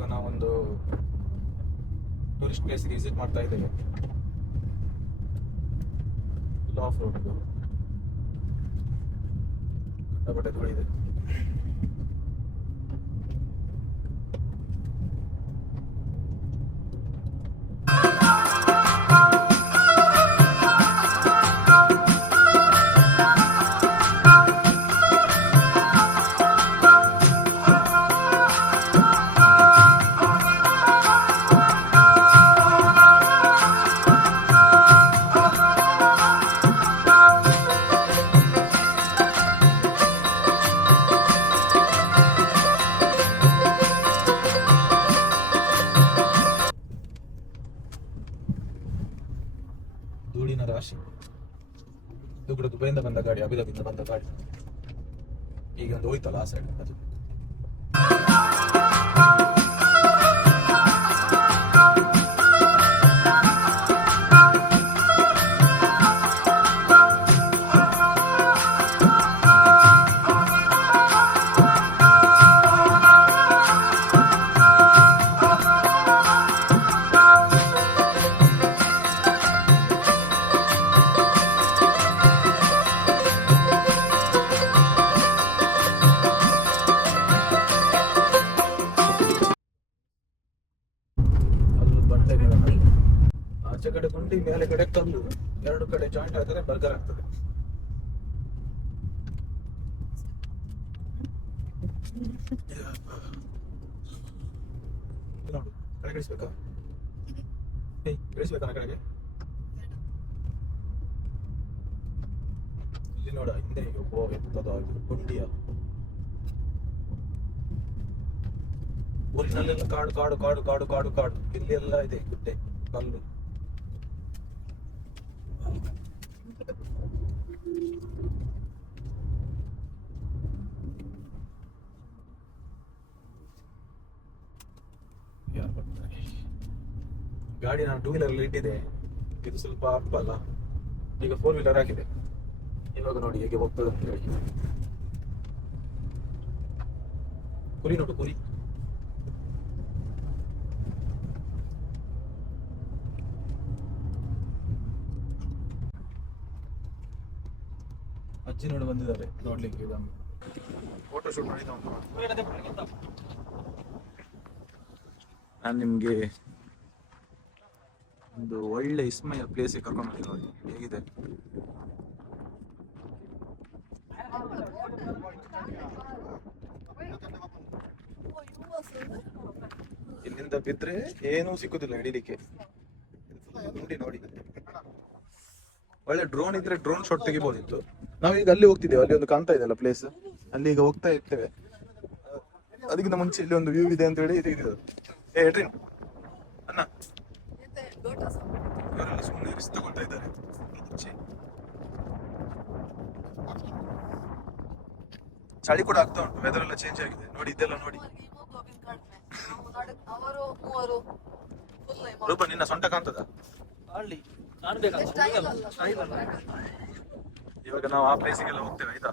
ಇವಾಗ ನಾವೊಂದು ಟೂರಿಸ್ಟ್ ಪ್ಲೇಸ್ಗೆ ವಿಸಿಟ್ ಮಾಡ್ತಾ ಇದ್ದೇವೆ. ಆಫ್ ರೋಡ್ ಇದು ಕಂಡಪಟ್ಟೆ ಧೂಳಿದೆ. ಧೂಳಿನ ರಾಶಿ. ಇದು ಕೂಡ ದುಬೈಯಿಂದ ಬಂದ ಗಾಡಿ, ಅಬುದಾಬಿಯಿಂದ ಬಂದ ಗಾಡಿ. ಈಗ ಒಂದು ಹೋಯ್ತಲ್ಲ ಆ ಸೈಡ್ ಅದು. ಆಚೆ ಕಡೆ ಗುಂಡಿ, ಮೇಲೆ ಕಡೆ ಕಲ್ಲು, ಎರಡು ಕಡೆ ಜಾಯಿಂಟ್ ಆದರೆ ಬರ್ಗರ್ ಆಗ್ತದೆ. ನೋಡು, ಕಡೆ ಇಳಿಸ್ಬೇಕಾ? ಇಳಿಸ್ಬೇಕಾ ಕಡೆಗೆ? ಇಲ್ಲಿ ನೋಡ, ಹಿಂದೆ ಎಂತದ ಗುಂಡಿಯ. ಊರಿನಲ್ಲೆಲ್ಲ ಕಾಡು ಕಾಡು ಕಾಡು ಕಾಡು ಕಾಡು ಕಾಡು, ಇಲ್ಲಿ ಎಲ್ಲ ಇದೆ ಗುಡ್ಡೆ ಕಲ್ಲು. ಗಾಡಿ ನಾನು 2 ವೀಲರ್ ಇಟ್ಟಿದೆ, ಇದು ಸ್ವಲ್ಪ ಅಪ್ ಅಲ್ಲ, ಈಗ 4 ವೀಲರ್ ಹಾಕಿದೆ. ಇವಾಗ ನೋಡಿ ಹೇಗೆ ಹೋಗ್ತದೆ ಅಂತ ಹೇಳಿ. ಕುರಿ ನೋಡು, ಕುರಿ. ಅಜ್ಜಿ ನೋಡಿ ಬಂದಿದ್ದಾರೆ ನೋಡ್ಲಿಕ್ಕೆ ಇದನ್ನು ಫೋಟೋ ಶೂಟ್ ಮಾಡಿದ. ನಾನು ನಿಮ್ಗೆ ಒಂದು ಒಳ್ಳೆ ಇಸ್ಮಯ ಪ್ಲೇಸಿಗೆ ಕರ್ಕೊಂಡು ಹೋಗಿ ನೋಡಿ ಹೇಗಿದೆ. ಇಲ್ಲಿಂದ ಬಿದ್ರೆ ಏನೂ ಸಿಕ್ಕುದಿಲ್ಲ ಹಿಡಿಲಿಕ್ಕೆ. ನೋಡಿ ನೋಡಿ, ಒಳ್ಳೆ ಡ್ರೋನ್ ಇದ್ರೆ ಡ್ರೋನ್ ಶಾಟ್ ತೆಗಿಬಹುದಿತ್ತು. ನಾವೀಗ ಅಲ್ಲಿ ಹೋಗ್ತಿದ್ದೇವೆ, ಅಲ್ಲಿ ಒಂದು ಕಾಣ್ತಾ ಇದೆಯಲ್ಲ ಪ್ಲೇಸ್, ಅಲ್ಲಿ ಈಗ ಹೋಗ್ತಾ ಇರ್ತೇವೆ. ಅದಕ್ಕಿಂತ ಮುಂಚೆ ಇಲ್ಲಿ ಒಂದು ವ್ಯೂ ಇದೆ ಅಂತ ಹೇಳಿ ತೆಗೆದಿದ್ದು. ಹೇಳ್ರಿ ಅಣ್ಣ, ಇವರೆಲ್ಲ ಸುಮ್ಮನೆ ರಿಸ್ಕ್ ತಗೊಳ್ತಾ ಇದ್ದಾರೆ. ಚಳಿ ಕೂಡ ಆಗ್ತಾ ಉಂಟು, ವೆದರ್ ಎಲ್ಲ ಚೇಂಜ್ ಆಗಿದೆ ನೋಡಿ. ಇದೆಲ್ಲ ನೋಡಿ ರೂಪ, ನಿನ್ನ ಸೊಂಟ ಕಾಣ್ತದ? ಇವಾಗ ನಾವು ಆ ಪ್ಲೇಸಿಗೆಲ್ಲ ಹೋಗ್ತೇವೆ ಆಯ್ತಾ.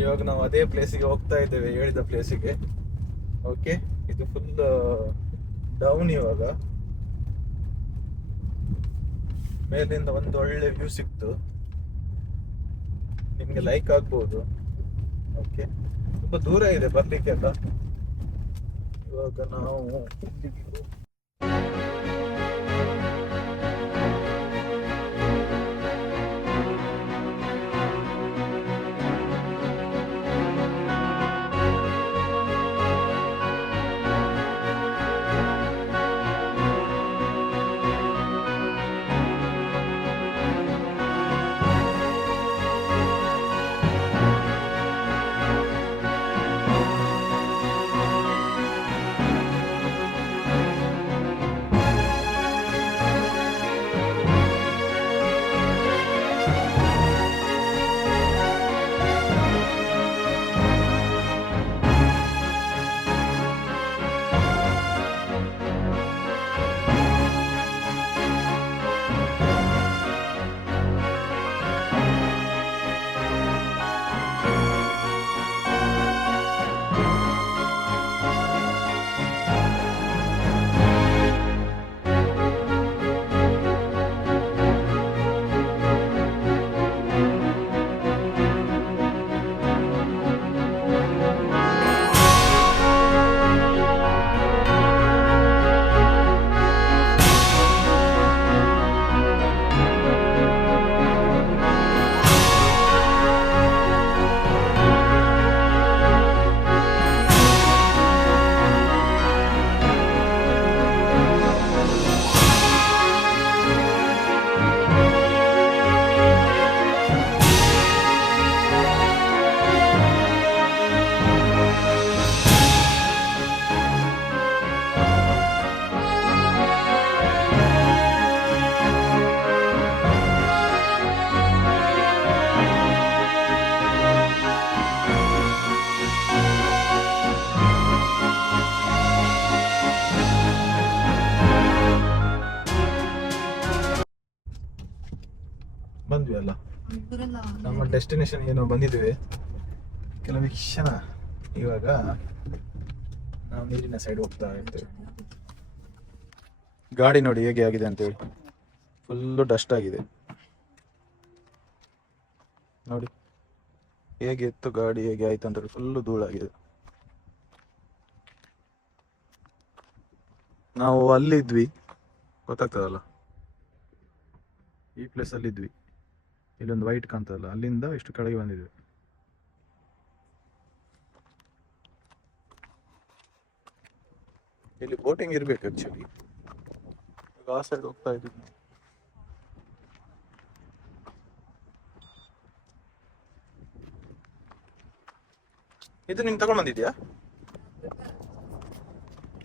ಇವಾಗ ನಾವು ಅದೇ ಪ್ಲೇಸಿಗೆ ಹೋಗ್ತಾ ಇದ್ದೇವೆ, ಹೇಳಿದ ಪ್ಲೇಸಿಗೆ. ಓಕೆ, ಇದು ಫುಲ್ ಡೌನ್. ಇವಾಗ ಮೇಲಿಂದ ಒಂದು ಒಳ್ಳೆ ವ್ಯೂ ಸಿಕ್ತು, ನಿಮ್ಗೆ ಲೈಕ್ ಆಗ್ಬೋದು. ಓಕೆ, ತುಂಬಾ ದೂರ ಇದೆ ಬರ್ಲಿಕ್ಕೆಲ್ಲ. ಇವಾಗ ನಾವು ಡೆಸ್ಟಿನೇಷನ್ ಏನೋ ಬಂದಿದ್ದೇವೆ ಕೆಲವು ಕ್ಷಣ. ಇವಾಗ ನಾವು ನೀರಿನ ಸೈಡ್ ಹೋಗ್ತಾ ಇದ್ದೇವೆ. ಗಾಡಿ ನೋಡಿ ಹೇಗೆ ಆಗಿದೆ ಅಂತೇಳಿ, ಫುಲ್ಲು ಡಸ್ಟ್ ಆಗಿದೆ ನೋಡಿ. ಹೇಗೆ ಇತ್ತು ಗಾಡಿ, ಹೇಗೆ ಆಯ್ತು ಅಂತ ಫುಲ್ಲು ಧೂಳಾಗಿದೆ. ನಾವು ಅಲ್ಲಿದ್ವಿ ಗೊತ್ತಾಗ್ತದಲ್ಲ, ಈ ಪ್ಲೇಸ್ ಅಲ್ಲಿ ಇದ್ವಿ. ಇಲ್ಲೊಂದು ವೈಟ್ ಕಾಣ್ತದಲ್ಲ, ಅಲ್ಲಿಂದ ಇಷ್ಟು ಕೆಳಗೆ ಬಂದಿದ್ವಿ. ಇಲ್ಲಿ ಬೋಟಿಂಗ್ ಇರ್ಬೇಕು ಆಕ್ಚುಲಿ. ಆ ಸೈಡ್ ಹೋಗ್ತಾ ಇದ್ವಿ. ಇದು ನೀನ್ ತಗೊಂಡ್ ಬಂದಿದ್ಯಾ?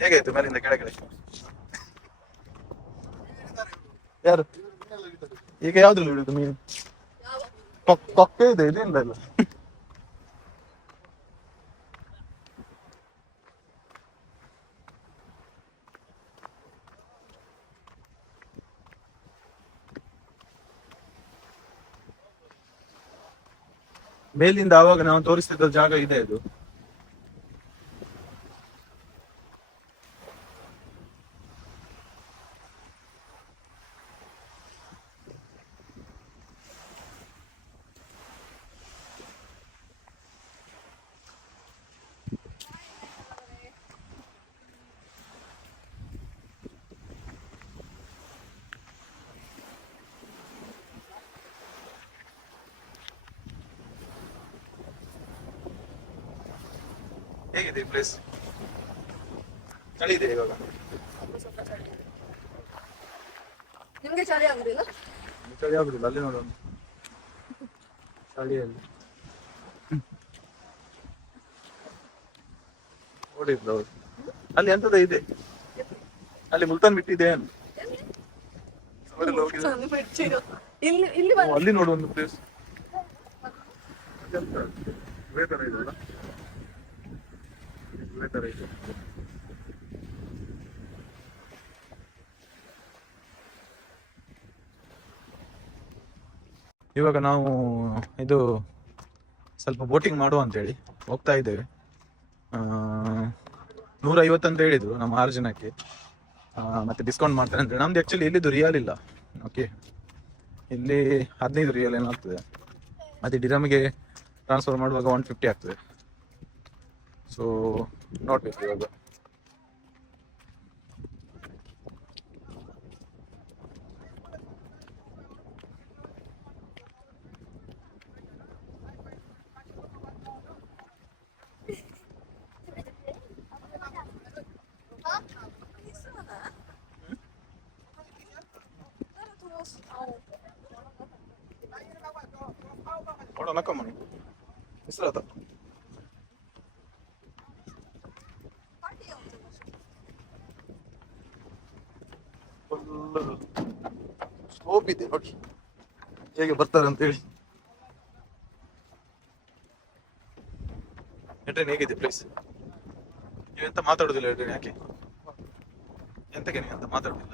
ಹೇಗಾಯ್ತು ಮೇಲಿಂದ ಕೆಳಗಡೆ? ಯಾರು ಈಗ ಯಾವ್ದ್ರಲ್ಲಿ ಹಿಡಿದು ಮೀನು? ಕೊಕ್ಕೆ ಇದೆ, ಇದಿಲ್ಲ ಇಲ್ಲ. ಮೇಲಿಂದ ಆವಾಗ ನಾವು ತೋರಿಸ್ತಿದ್ದ ಜಾಗ ಇದೆ ಇದು. ಹೇಗಿದೆ ಈ ಪ್ಲೇಸ್? ಚಳಿ ಇದೆ ಇವಾಗ. ನಿಮ್ಗೆ ಚಳಿ ಆಗುದಿಲ್ಲ? ಚಳಿ ಆಗುದಿಲ್ಲ. ಅಲ್ಲಿ ನೋಡೋಣ ಚಳಿಯಲ್ಲಿ ನೋಡಿದ್ರು ಅವ್ರು. ಅಲ್ಲಿ ಎಂತದ ಇದೆ, ಅಲ್ಲಿ ಮುಲ್ತಾನ್ ಬಿಟ್ಟಿದೆ. ಅಲ್ಲಿ ನೋಡು ಒಂದು ಪ್ಲೇಸ್ ತರ ಇದೆಲ್ಲ, ತರ ಇದೆ. ಇವಾಗ ನಾವು ಇದು ಸ್ವಲ್ಪ ಬೋಟಿಂಗ್ ಮಾಡುವ ಅಂತೇಳಿ ಹೋಗ್ತಾ ಇದ್ದೇವೆ. 150 ಅಂತ ಹೇಳಿದ್ರು ನಮ್ಮ 6 ಜನಕ್ಕೆ. ಮತ್ತೆ ಡಿಸ್ಕೌಂಟ್ ಮಾಡ್ತಾರೆ ಅಂತ. ನಮ್ದು ಆಕ್ಚುಲಿ ಇಲ್ಲಿದ್ದು ರಿಯಲ್ ಇಲ್ಲ. ಓಕೆ, ಇಲ್ಲಿ 15 ರಿಯಲ್ ಏನಾಗ್ತದೆ, ಅದೇ ಡಿರಮ್ಗೆ ಟ್ರಾನ್ಸ್ಫರ್ ಮಾಡುವಾಗ 150 ಆಗ್ತದೆ. ಸೊ ನೋಡ್ಬೇಕು ಇವಾಗ. ನಕ್ಕಮ್ಮನಿ ಹೆಸರಾತ ಫುಲ್ ಸ್ಕೋಪ್ ಇದೆ ನೋಡಿ ಹೇಗೆ ಬರ್ತಾರೆ ಅಂತ ಹೇಳಿ. ಎಟ್ರೇನ್ ಹೇಗಿದೆ ಪ್ಲೇಸ್? ನೀವೆಂತ ಮಾತಾಡುದಿಲ್ಲ ಎಟ್ರೇನ್? ಯಾಕೆ ಎಂತಕ್ಕೆ ನೀವು ಅಂತ ಮಾತಾಡುದಿಲ್ಲ?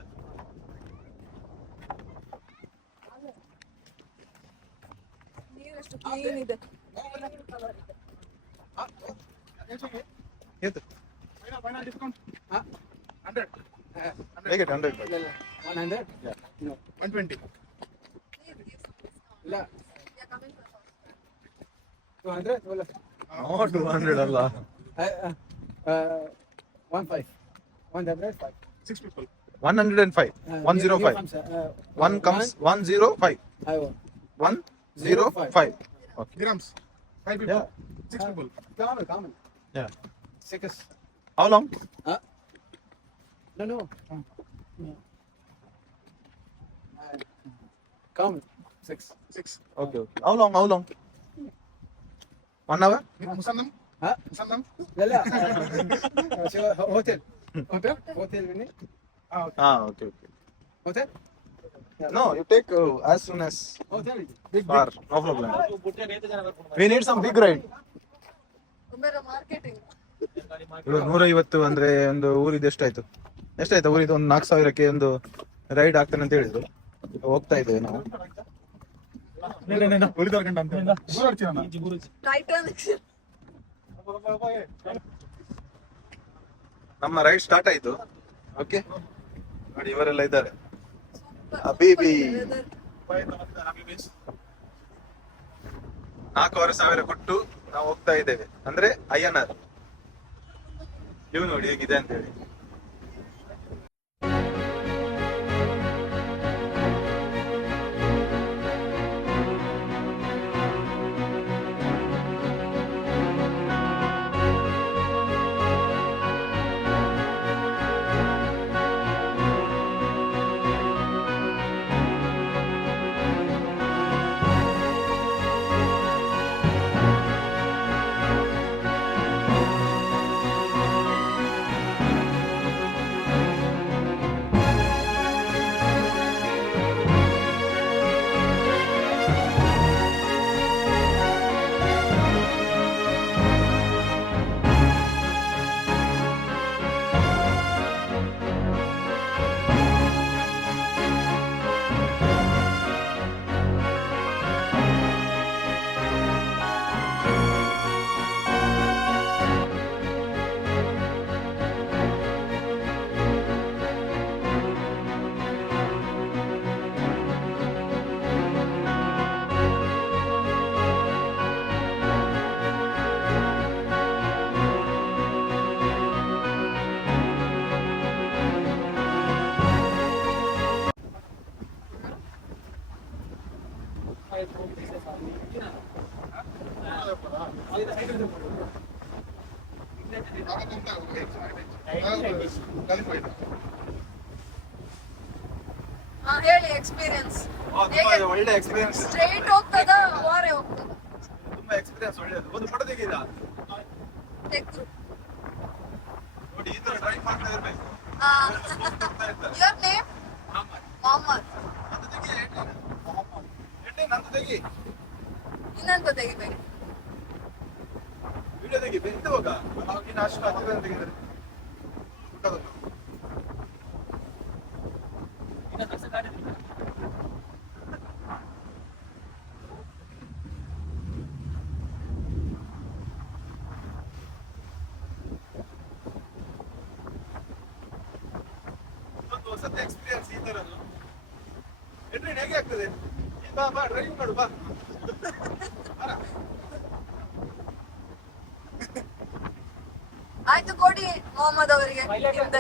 Make it 100. 100? Yeah. No. 120. La. 200? Wala. No, 200 Allah. 15. 105. 6 people. 105. 105. One comes 105. 105. Okay. Grams. 5 people. Yeah. 6 people. Common. Yeah. 6. How long? No. No. Common. 6. 6. Okay. How long? 1 hour? Musannam? Huh? Musannam? La. Hotel. Hotel winning. Okay. Hotel? No, you take as soon as Hotel. far. No problem. We need some big ride. Marketing ಇವಾಗ 150 ಅಂದ್ರೆ ಒಂದು ಊರಿದ್ದು ಎಷ್ಟಾಯ್ತು ಊರಿದ್ದು ಒಂದು 4000ಕ್ಕೆ ಒಂದು ride ಆಗ್ತಾನೆ ಅಂತ ಹೇಳಿದ್ರು. ಹೋಗ್ತಾ ಇದ್ದೇವೆ ನಾವು. ಉಳಿದವ್ರ ಗಂಡ ಅಂತ ಟೈಟಾನಿಕ್ ನಮ್ಮ ರೈಡ್ ಸ್ಟಾರ್ಟ್ ಆಯ್ತು. ಓಕೆ ನೋಡಿ ಇವರೆಲ್ಲ ಇದ್ದಾರೆ. ಹಬೀಬಿ 4,500 ಕೊಟ್ಟು ನಾವು ಹೋಗ್ತಾ ಇದ್ದೇವೆ. ಅಂದ್ರೆ ಅಯ್ಯನಾರ್ ಇವ್ ನೋಡಿ ಹೇಗಿದೆ ಅಂತ ಹೇಳಿ. ಹೇಳಿ ಎಕ್ಸ್ಪೀರಿಯನ್ಸ್. ಒಳ್ಳೆ ಎಕ್ಸ್ಪೀರಿಯನ್ಸ್. ಸ್ಟ್ರೈಟ್ ಹೋಗ್ತದ ವಾರೆ ಹೋಗ್ತದ? ತುಂಬಾ ಎಕ್ಸ್ಪೀರಿಯನ್ಸ್ ಒಳ್ಳೆಯದು. ಒಂದು ಫೋಟೋ ತೆಗೀರಾ? ತೆಗ್ದು ನೋಡಿ ಈ ತರ ಡ್ರೈವ್ ಮಾಡ್ತಾ ಇರ್ಬೇಕು. Your name? ಮೊಹಮ್ಮದ್. ನಂದು ತೆಗಿ ನಂದು ತೆಗಿ. ಇನ್ನೊಂದು ತೆಗಿಬೇಕು. ವಿಡಿಯೋ ತೆಗಿ ಬೆಂದು ಹೋಗ. ನಾವು ಅಷ್ಟು ಹತ್ತಿರ ತೆಗಿದ್ರೆ ಹೊಸದ ಎಕ್ಸ್ಪೀರಿಯನ್ಸ್ ಈ ತರದ್ದು. ಎಡ್ರಿನ್ ಹೇಗೆ ಆಗ್ತದೆ? ಬಾ ಬಾ ಡ್ರೈವಿಂಗ್ ಮಾಡು ಬಾ. ಆಯ್ತು ಕೊಡಿ ಮೊಹಮ್ಮದ್ ಅವರಿಗೆ ನಿಮ್ದು.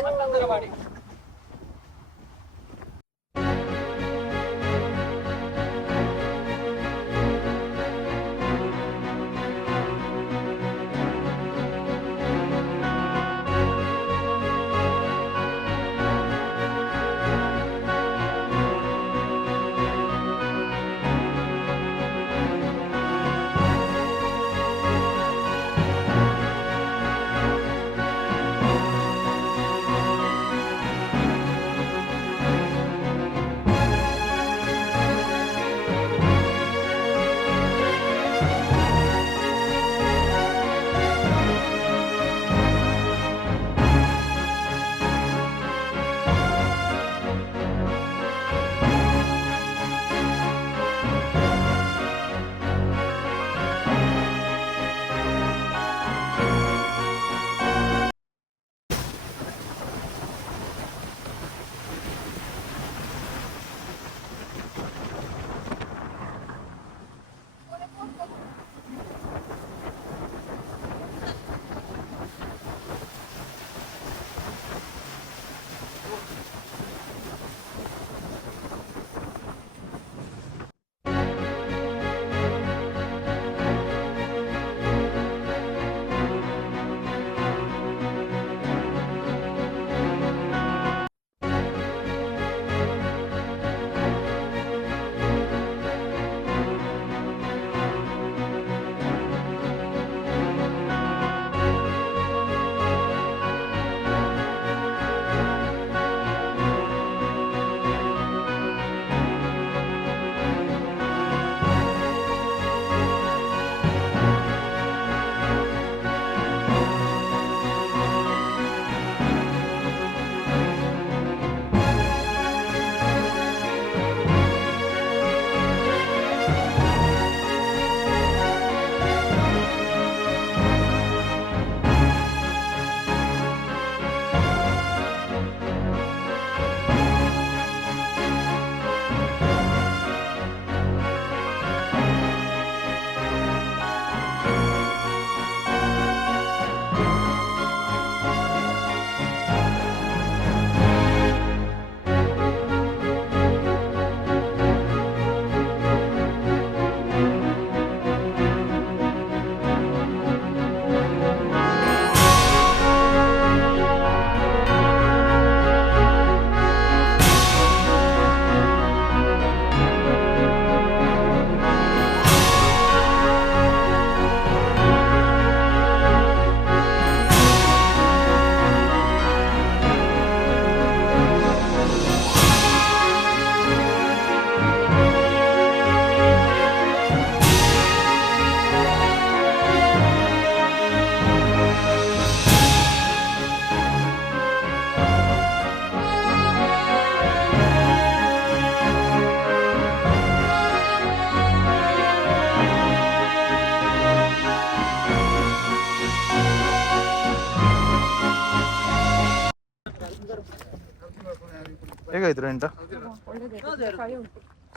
ಹೇಗಾಯ್ತು ರೆಂಟ?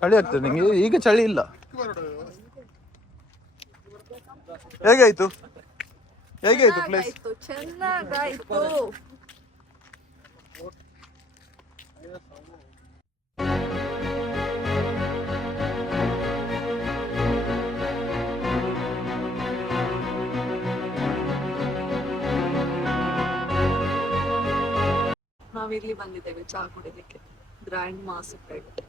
ಚಳಿ ಆಗ್ತದೆ ನಿಂಗೆ? ಈಗ ಚಳಿ ಇಲ್ಲ. ಹೇಗಾಯ್ತು ಹೇಗಾಯ್ತು ಪ್ಲೇಸ್? ಚೆನ್ನಾಗಾಯ್ತು. ನಾವಿಲ್ಲಿ ಬಂದಿದ್ದೇವೆ ಚಹಾ ಕುಡಿಲಿಕ್ಕೆ, ಗ್ರ್ಯಾಂಡ್ ಮಾಸ್ ಪೇಟ್.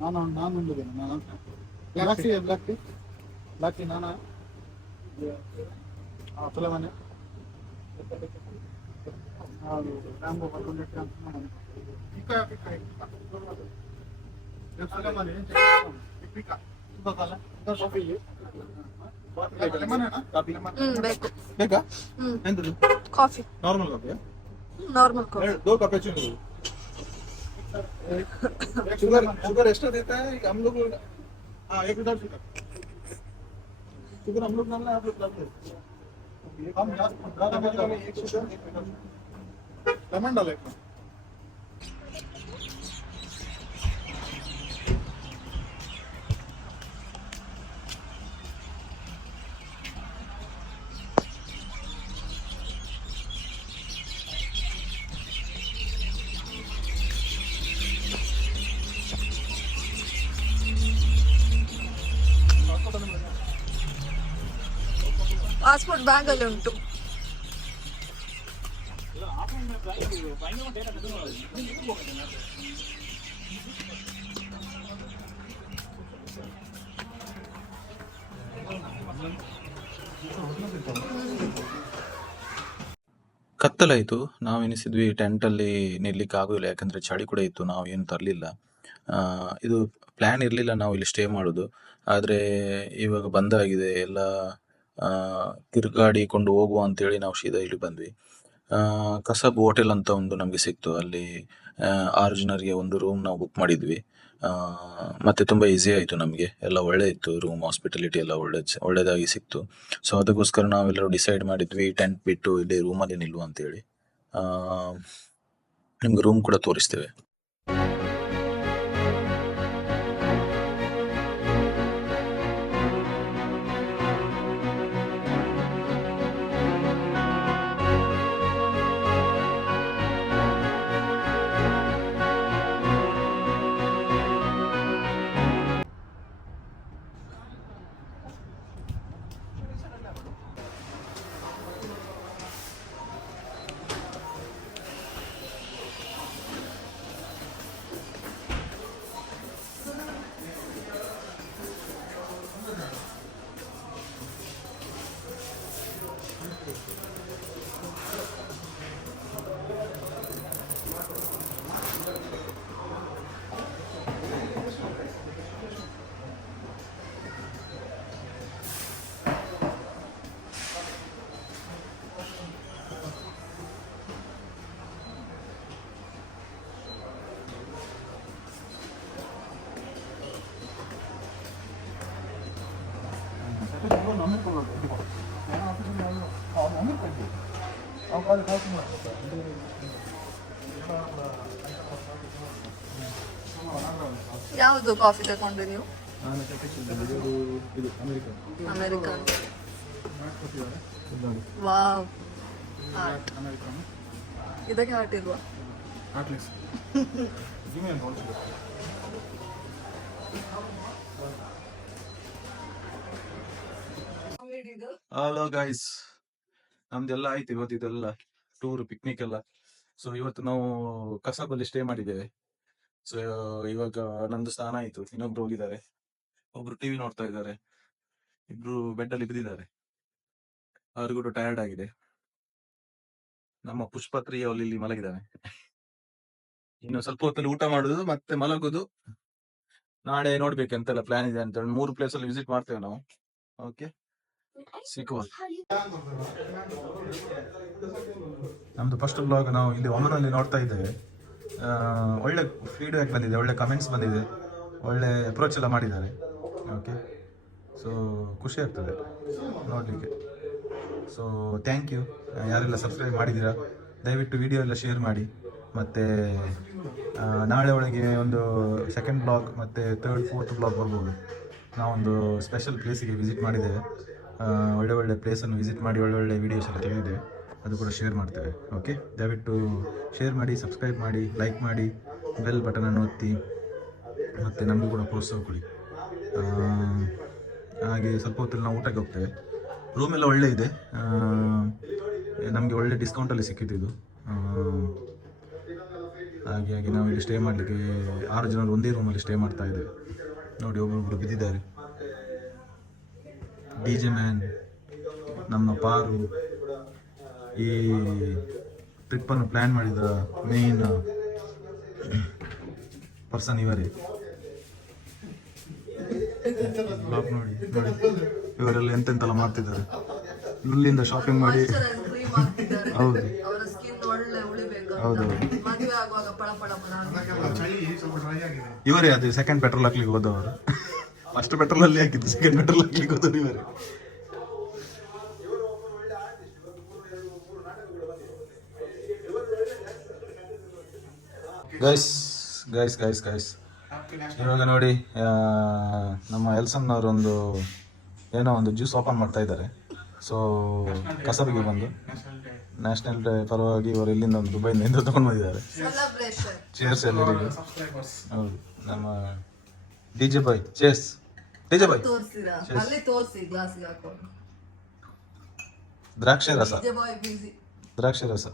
ನಾನೊಂದು ಬ್ಲಾಕ್ ನಾನು ಸುಲಭನೆ ಬೇಕು. ಬೇಕಾ? ಹ್ಮ್, ಎಂತದು? ಕಾಫಿ, ನಾರ್ಮಲ್ ಕಾಫಿಯಾ? Normal coffee. दो कैपेचिनो शुगर शुगर एक्स्ट्रा देता है हम लोग। हाँ, एक लिटर शुगर हम लोग डालना है, आप लोग डालते हैं। हम ज्यादा में एक शुगर एक लिटर लेमन डाले। ಪಾಸ್ಪೋರ್ಟ್ ಬ್ಯಾಗ್ ಅಲ್ಲಿ ಉಂಟು. ಕತ್ತಲಾಯಿತು. ನಾವು ಎನಿಸಿದ್ವಿ ಟೆಂಟಲ್ಲಿ ನಿಲ್ಲಕ್ಕೆ ಆಗೋದಿಲ್ಲ, ಯಾಕಂದರೆ ಚಳಿ ಕೂಡ ಇತ್ತು. ನಾವು ಏನು ತರಲಿಲ್ಲ. ಇದು ಪ್ಲ್ಯಾನ್ ಇರಲಿಲ್ಲ ನಾವು ಇಲ್ಲಿ ಸ್ಟೇ ಮಾಡೋದು. ಆದರೆ ಇವಾಗ ಬಂದಾಗಿದೆ ಎಲ್ಲ, ತಿರುಗಾಡಿಕೊಂಡು ಹೋಗುವ ಅಂತೇಳಿ ನಾವು ಸೀದಾ ಇಲ್ಲಿ ಬಂದ್ವಿ. ಕಸಬ್ ಹೋಟೆಲ್ ಅಂತ ಒಂದು ನಮಗೆ ಸಿಕ್ತು. ಅಲ್ಲಿ 6 ಜನರಿಗೆ ಒಂದು ರೂಮ್ ನಾವು ಬುಕ್ ಮಾಡಿದ್ವಿ. ಮತ್ತು ತುಂಬ ಈಸಿ ಆಯಿತು ನಮಗೆ, ಎಲ್ಲ ಒಳ್ಳೆ ಇತ್ತು. ರೂಮ್ ಹಾಸ್ಪಿಟಲಿಟಿ ಎಲ್ಲ ಒಳ್ಳೆಯದಾಗಿ ಸಿಕ್ತು. ಸೊ ಅದಕ್ಕೋಸ್ಕರ ನಾವೆಲ್ಲರೂ ಡಿಸೈಡ್ ಮಾಡಿದ್ವಿ ಟೆಂಟ್ ಬಿಟ್ಟು ಇಲ್ಲಿ ರೂಮಲ್ಲಿ ನಿಲ್ಲುವ ಅಂತೇಳಿ. ನಿಮ್ಗೆ ರೂಮ್ ಕೂಡ ತೋರಿಸ್ತೇವೆ. ಯಾವುದು ಕಾಫಿ ತಗೊಂಡ್ರಿ ನೀವು? ಇದು ಅಮೆರಿಕನ್. ಅಮೆರಿಕನ್. ವಾವ್, ಇದಕ್ಕೆ ಹಾರ್ಟ್ ಇಲ್ವಾ? ಹಲೋ ಗೈಸ್, ನಮ್ದೆಲ್ಲ ಆಯ್ತು ಇವತ್ತು, ಇದೆಲ್ಲ ಟೂರ್ ಪಿಕ್ನಿಕ್ ಎಲ್ಲ. ಸೊ ಇವತ್ತು ನಾವು ಕಸಬಲ್ಲಿ ಸ್ಟೇ ಮಾಡಿದ್ದೇವೆ. ಸೊ ಇವಾಗ ನಂದು ಸ್ನಾನ ಆಯ್ತು, ಇನ್ನೊಬ್ರು ಹೋಗಿದ್ದಾರೆ, ಒಬ್ರು ಟಿವಿ ನೋಡ್ತಾ ಇದ್ದಾರೆ, ಇಬ್ರು ಬೆಡ್ ಅಲ್ಲಿ ಬಿದ್ದಿದ್ದಾರೆ, ಅವ್ರಿಗೂ ಟಯರ್ಡ್ ಆಗಿದೆ. ನಮ್ಮ ಪುಷ್ಪತ್ರಿ ಅವಳು ಇಲ್ಲಿ ಮಲಗಿದ್ದಾನೆ. ಇನ್ನು ಸ್ವಲ್ಪ ಹೊತ್ತಲ್ಲಿ ಊಟ ಮಾಡುದು ಮತ್ತೆ ಮಲಗುದು. ನಾಳೆ ನೋಡ್ಬೇಕು ಎಂತೆಲ್ಲ ಪ್ಲಾನ್ ಇದೆ ಅಂತ. 3 ಪ್ಲೇಸ್ ಅಲ್ಲಿ ವಿಸಿಟ್ ಮಾಡ್ತೇವೆ ನಾವು. ಓಕೆ, ಸಿಕ್ಕುವ. ನಮ್ದು ಫಸ್ಟ್ ಬ್ಲಾಗ್ ನಾವು ಇಲ್ಲಿ ಒಮನಲ್ಲಿ ನೋಡ್ತಾ ಇದ್ದೇವೆ. ಒಳ್ಳೆ ಫೀಡ್ಬ್ಯಾಕ್ ಬಂದಿದೆ, ಒಳ್ಳೆ ಕಮೆಂಟ್ಸ್ ಬಂದಿದೆ, ಒಳ್ಳೆ ಅಪ್ರೋಚ್ ಎಲ್ಲ ಮಾಡಿದ್ದಾರೆ. ಓಕೆ, ಸೊ ಖುಷಿ ಆಗ್ತದೆ ನೋಡಲಿಕ್ಕೆ. So thank you. ಯಾರೆಲ್ಲ ಸಬ್ಸ್ಕ್ರೈಬ್ ಮಾಡಿದ್ದೀರಾ ದಯವಿಟ್ಟು ವಿಡಿಯೋ ಎಲ್ಲ ಶೇರ್ ಮಾಡಿ. ಮತ್ತು ನಾಳೆ ಒಳಗೆ ಒಂದು ಸೆಕೆಂಡ್ ಬ್ಲಾಗ್ ಮತ್ತು ಥರ್ಡ್ ಫೋರ್ತ್ ಬ್ಲಾಗ್ ಬರ್ಬೋದು. ನಾವೊಂದು ಸ್ಪೆಷಲ್ ಪ್ಲೇಸಿಗೆ ವಿಸಿಟ್ ಮಾಡಿದ್ದೇವೆ. ಒಳ್ಳೆ ಒಳ್ಳೆ ಪ್ಲೇಸನ್ನು ವಿಸಿಟ್ ಮಾಡಿ ಒಳ್ಳೊಳ್ಳೆ ವೀಡಿಯೋಸ್ ಎಲ್ಲ ತೆಗೆದಿದ್ದೇವೆ, ಅದು ಕೂಡ ಶೇರ್ ಮಾಡ್ತೇವೆ. ಓಕೆ, ದಯವಿಟ್ಟು ಶೇರ್ ಮಾಡಿ, ಸಬ್ಸ್ಕ್ರೈಬ್ ಮಾಡಿ, ಲೈಕ್ ಮಾಡಿ, ಬೆಲ್ ಬಟನನ್ನು ಒತ್ತಿ, ಮತ್ತು ನಮಗೂ ಕೂಡ ಪ್ರೋತ್ಸಾಹ ಕೊಡಿ. ಹಾಗೆ ಸ್ವಲ್ಪ ಹೊತ್ತಲ್ಲಿ ನಾವು ಊಟಕ್ಕೆ ಹೋಗ್ತೇವೆ. ರೂಮ್ ಎಲ್ಲ ಒಳ್ಳೆ ಇದೆ, ನಮಗೆ ಒಳ್ಳೆ ಡಿಸ್ಕೌಂಟಲ್ಲಿ ಸಿಕ್ಕಿದ್ದು. ಹಾಗೆ ನಾವು ಇಲ್ಲಿ ಸ್ಟೇ ಮಾಡಲಿಕ್ಕೆ 6 ಜನರು ಒಂದೇ ರೂಮಲ್ಲಿ ಸ್ಟೇ ಮಾಡ್ತಾ ಇದ್ದೇವೆ. ನೋಡಿ ಒಬ್ಬೊಬ್ಬರು ಬಿದ್ದಿದ್ದಾರೆ. DJ ಮ್ಯಾನ್, ನಮ್ಮ ಪಾರು, ಈ ಟ್ರಿಪ್ಪನ್ನು ಪ್ಲ್ಯಾನ್ ಮಾಡಿದ ಮೇನ್ ಪರ್ಸನ್ ಇವರೇ. ಬ್ಲಾಗ್ ನೋಡಿ ನೋಡಿ, ಇವರೆಲ್ಲ ಎಂತೆಂತೆಲ್ಲ ಮಾಡ್ತಿದ್ದಾರೆ. ಇಲ್ಲಿಂದ ಶಾಪಿಂಗ್ ಮಾಡಿ, ಕ್ರೀಮ್ ಹಾಕ್ತಿದ್ದಾರೆ, ಹೌದು ಅವರ ಸ್ಕಿನ್ ಒಳ್ಳೆ ಉಳಿಬೇಕು, ಹೌದೌದು, ಮದುವೆ ಆಗುವಾಗ ಪಳ ಪಳ ಪಳ ಅಂತ. ಇವರೇ ಅದು ಸೆಕೆಂಡ್ ಪೆಟ್ರೋಲ್ ಹಾಕ್ಲಿಕ್ಕೆ ಹೋದವರು. ಫಸ್ಟ್ ಪೆಟ್ರೋಲ್ ಅಲ್ಲಿ ಹಾಕಿದ್ದು, ಸೆಕೆಂಡ್ ಪೆಟ್ರೋಲ್ ಹಾಕ್ಲಿಕ್ಕೆ ಹೋದವರು ಇವರೇ. ಗೈಸ್ ಗೈಸ್ ಗೈಸ್ ಗೈಸ್ ಇವಾಗ ನೋಡಿ, ನಮ್ಮ ಎಲ್ಸನ್ ಅವರೊಂದು ಏನೋ ಒಂದು ಜ್ಯೂಸ್ ಓಪನ್ ಮಾಡ್ತಾ ಇದ್ದಾರೆ. ಸೊ ಕಸಬಿಗೆ ಬಂದು ನ್ಯಾಷನಲ್ ಡೇ ಪರವಾಗಿ ಇವರು ಇಲ್ಲಿಂದ ಒಂದು ದುಬೈಯಿಂದ ತಗೊಂಡು ಬಂದಿದ್ದಾರೆ. ಸೆಲೆಬ್ರೇಷನ್. ಚೇರ್ಸ್ ಎಲ್ಲರಿಗೆ. ಹೌದು, ನಮ್ಮ DJ ಬಾಯ್, ಚೇರ್ಸ್ DJ ಬಾಯ್. ತೋರಿಸಿರಾ? ಅಲ್ಲಿ ತೋರಿಸಿ ಗ್ಲಾಸ್ಗೆ ಹಾಕೊಂಡು. ದ್ರಾಕ್ಷಿ ರಸ, DJ boy busy. ದ್ರಾಕ್ಷಿ ರಸ.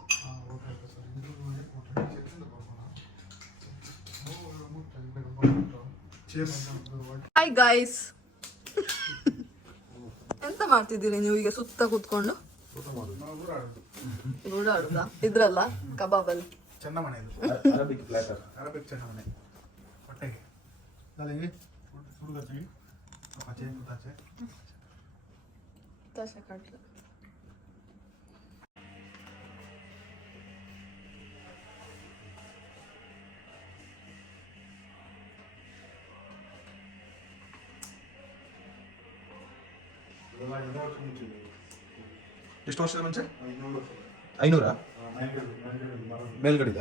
ಹಾಯ್ ಗಾಯ್ಸ್, ಎಂತ ಮಾಡ್ತಿದ್ದೀರಿ ನೀವು ಈಗ ಸುತ್ತ ಕೂತ್ಕೊಂಡು? ಓಡಾಡುದಾ ಇದ್ರಲ್ಲ ಕಬಾಬಲ್ಲಿ? ಚೆನ್ನಮನೆ ಇದು. Arabic plotter. ಅರಬಿಕ್ ಚೆನ್ನಮನೆ ಹೊಟ್ಟೆಗೆ ತಲೆಗೆ ಹುಡುಗರಿಗೆ ಆಚೆ ಕೂತಾಚೆ. ತಾಶ ಕಟ್ಲ. ಎಷ್ಟು ವರ್ಷದ ಮುಂಚೆ? 500 ಮೇಲ್ಗಡಿದ?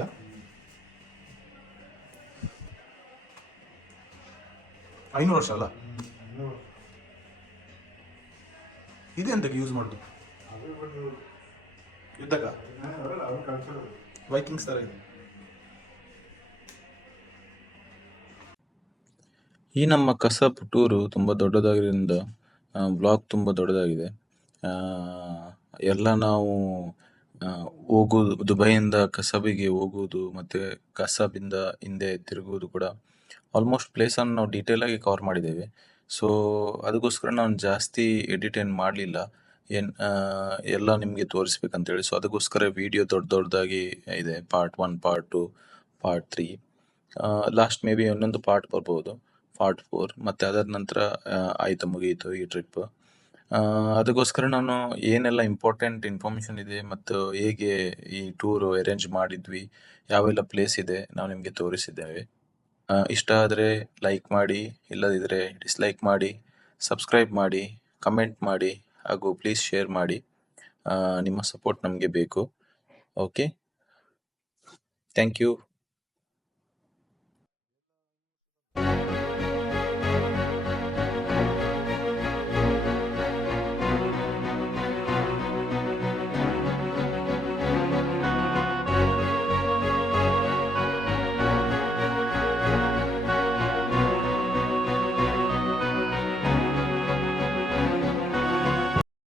ಐನೂರು ವರ್ಷ ಅಲ್ಲ? ಇದೆಂತಕ್ಕೆ ಯೂಸ್ ಮಾಡುದು? ಯುದ್ಧಕ್ಕ? ವೈಕಿಂಗ್ಸ್ ತರ ಇದೆ. ಈ ನಮ್ಮ ಕಸಬ್ ಟೂರು ತುಂಬ ದೊಡ್ಡದಾಗಿರೋದ್ರಿಂದ ಬ್ಲಾಗ್ ತುಂಬ ದೊಡ್ಡದಾಗಿದೆ. ಎಲ್ಲ ನಾವು ಹೋಗೋದು ದುಬೈಯಿಂದ ಕಸಬಿಗೆ ಹೋಗೋದು ಮತ್ತು ಕಸಬಿಂದ ಹಿಂದೆ ತಿರುಗುವುದು ಕೂಡ ಆಲ್ಮೋಸ್ಟ್ ಪ್ಲೇಸನ್ನು ನಾವು ಡೀಟೇಲಾಗಿ ಕವರ್ ಮಾಡಿದ್ದೇವೆ. ಸೊ ಅದಕ್ಕೋಸ್ಕರ ನಾನು ಜಾಸ್ತಿ ಎಡಿಟ್ ಏನು ಮಾಡಲಿಲ್ಲ, ಎಲ್ಲ ನಿಮಗೆ ತೋರಿಸ್ಬೇಕಂತೇಳಿ. ಸೊ ಅದಕ್ಕೋಸ್ಕರ ವಿಡಿಯೋ ದೊಡ್ಡದಾಗಿ ಇದೆ. Part 1, part 2, part 3, last may be ಇನ್ನೊಂದು ಪಾರ್ಟ್ ಬರ್ಬೋದು, ಪಾರ್ಟ್ 4. ಮತ್ತು ಅದರ ನಂತರ ಆಯಿತು, ಮುಗಿಯಿತು ಈ ಟ್ರಿಪ್. ಅದಕ್ಕೋಸ್ಕರ ನಾನು ಏನೆಲ್ಲ ಇಂಪಾರ್ಟೆಂಟ್ ಇನ್ಫಾರ್ಮೇಷನ್ ಇದೆ ಮತ್ತು ಹೇಗೆ ಈ ಟೂರು ಅರೇಂಜ್ ಮಾಡಿದ್ವಿ, ಯಾವೆಲ್ಲ ಪ್ಲೇಸ್ ಇದೆ ನಾವು ನಿಮಗೆ ತೋರಿಸಿದ್ದೇವೆ. ಇಷ್ಟ ಆದರೆ ಲೈಕ್ ಮಾಡಿ, ಇಲ್ಲದಿದ್ದರೆ ಡಿಸ್ಲೈಕ್ ಮಾಡಿ, ಸಬ್ಸ್ಕ್ರೈಬ್ ಮಾಡಿ, ಕಮೆಂಟ್ ಮಾಡಿ, ಹಾಗೂ ಪ್ಲೀಸ್ ಶೇರ್ ಮಾಡಿ. ನಿಮ್ಮ ಸಪೋರ್ಟ್ ನಮಗೆ ಬೇಕು. Okay, thank you.